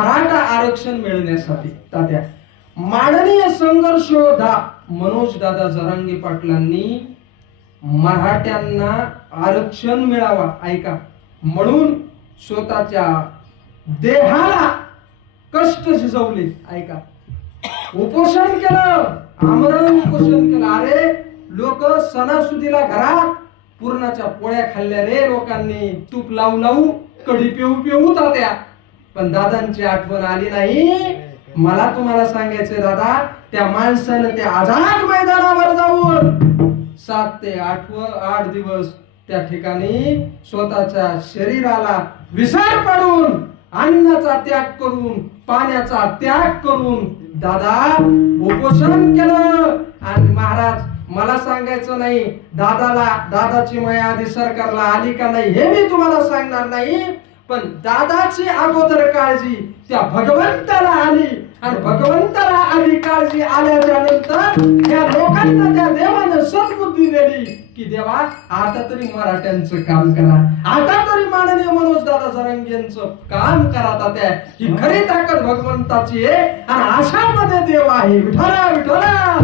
मराठा आरक्षण मिळण्यासाठी तात्या माननीय संघर्ष योद्धा मनोज दादा जरांगे पाटलांनी मराठ्यांना आरक्षण मिळावा ऐका म्हणून स्वतःच्या देहाला कष्ट झिजवले ऐका उपोषण केलं आमरण उपोषण केलं अरे लोक सणासुदीला घरात पुरणाच्या पोळ्या खाल्ल्या रे लोकांनी तूप लावू लावू कढी पिऊ पिऊ तात्या पण दादांची आठवण आली नाही मला तुम्हाला सांगायचंय दादा त्या माणसानं त्या आझाद मैदानावर जाऊन 7 ते 8 दिवस त्या ठिकाणी स्वतःच्या शरीराला विसर पडून अन्नाचा त्याग करून पाण्याचा त्याग करून दादा उपोषण केलं आणि महाराज मला सांगायचं नाही दादाची माया आधी सरकारला आली का नाही हे मी तुम्हाला सांगणार नाही पण दादाची अगोदर काळजी त्या भगवंताला आली आणि भगवंताला आली काळजी आल्याच्या नंतर त्या लोकांना त्या देवानं सद्बुद्धी दिली की देवा आता तरी मराठ्यांचं काम करा आता तरी माननीय मनोज दादा जरांगेंचं काम करा तात्या ही खरी ताकद भगवंताची आहे आणि आशामध्ये देव आहे विठ्ठला विठ्ठला